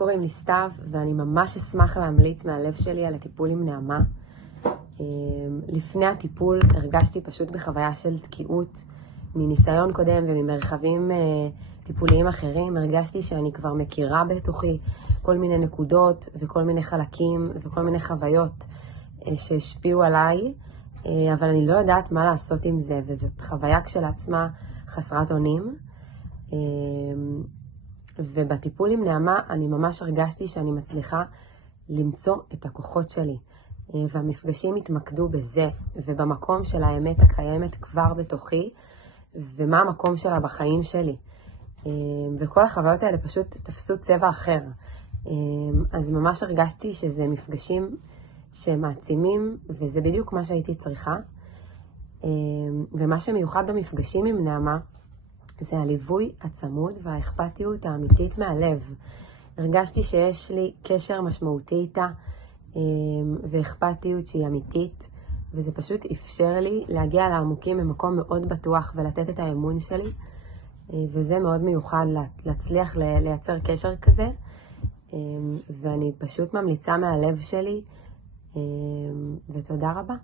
קוראים לי סתיו, ואני ממש אשמח להמליץ מהלב שלי על הטיפול עם נעמה. לפני הטיפול הרגשתי פשוט בחוויה של תקיעות, מניסיון קודם וממרחבים טיפוליים אחרים. הרגשתי שאני כבר מכירה בתוכי כל מיני נקודות וכל מיני חלקים וכל מיני חוויות שהשפיעו עליי, אבל אני לא יודעת מה לעשות עם זה, וזאת חוויה כשלעצמה חסרת אונים. ובטיפול עם נעמה אני ממש הרגשתי שאני מצליחה למצוא את הכוחות שלי, והמפגשים התמקדו בזה ובמקום של האמת הקיימת כבר בתוכי, ומה המקום שלה בחיים שלי, וכל החוויות האלה פשוט תפסו צבע אחר. אז ממש הרגשתי שזה מפגשים שמעצימים, וזה בדיוק מה שהייתי צריכה. ומה שמיוחד במפגשים עם נעמה זה הליווי הצמוד והאכפתיות האמיתית מהלב. הרגשתי שיש לי קשר משמעותי איתה, ואכפתיות שהיא אמיתית, וזה פשוט אפשר לי להגיע לעמוקים ממקום מאוד בטוח ולתת את האמון שלי, וזה מאוד מיוחד להצליח לייצר קשר כזה, ואני פשוט ממליצה מהלב שלי, ותודה רבה.